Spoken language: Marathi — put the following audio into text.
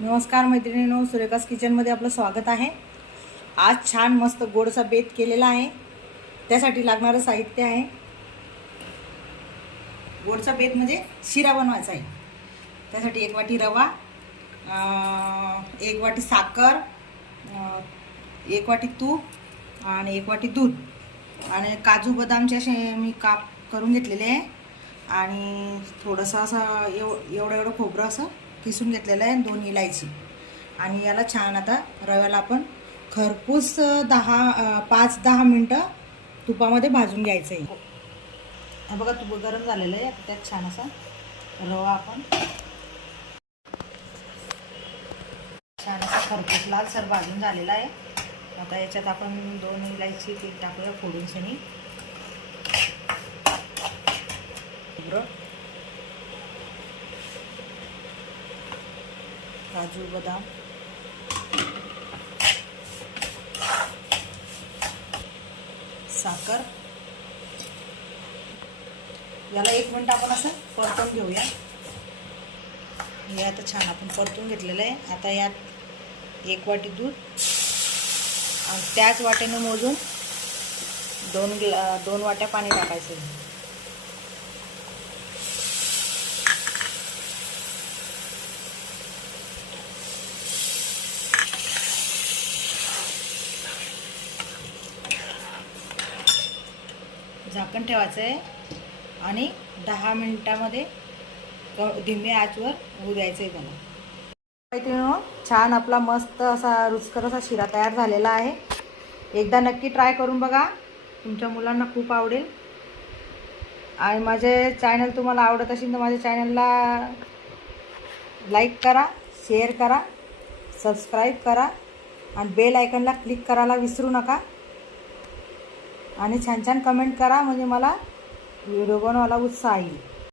नमस्कार मैत्रिणींनो, सुरेखास किचनमध्ये आपलं स्वागत आहे। आज छान मस्त गोडसा बेत केलेला आहे। त्यासाठी लागणारं साहित्य आहे, गोडचा बेत म्हणजे शिरा बनवायचा आहे। त्यासाठी 1 वाटी रवा, 1 वाटी साखर, 1 वाटी तूप आणि 1 वाटी दूध आणि काजू बदामचे असे मी काप करून घेतलेले आहे आणि थोडंसं असं एवढं खोबरं असं किसून घेतलेलं आहे, 2 इलायची आणि याला छान आता रव्याला आपण खरपूस 5-10 मिनटं तुपामध्ये भाजून घ्यायचं आहे। हे बघा तूप गरम झालेलं आहे, आता त्यात छान असा रवा आपण छान असा खरपूस लालसर भाजून झालेला आहे। आता याच्यात आपण 2 इलायची तेल टाकूया फोडून सनी, खोबरं, काजू बदाम, साखर, याला 1 मिनिट आपण असं परतून घेऊया। हे आता छान आपण परतून घेतलेलं आहे। आता यात 1 वाटी दूध आणि त्याच वाट्याने मोजून 2 वाट्या पाणी टाकायचं आहे। झाकण ठेवायचं आहे आणि 10 मिनिटांमध्ये धीम्या आचेवर होऊ द्यायचं आहे त्याला। मैत्रिणींनो, छान आपला मस्त असा रुचकर असा शिरा तयार झालेला आहे। एकदा नक्की ट्राय करून बघा, तुमच्या मुलांना खूप आवडेल। आणि माझे चॅनल तुम्हाला आवडत असेल तर माझ्या चॅनलला लाईक करा, शेअर करा, सबस्क्राईब करा आणि बेल आयकॉनला क्लिक करायला विसरू नका आणि छान छान कमेंट करा, म्हणजे मला व्हिडिओ बनवायला उत्साह येईल।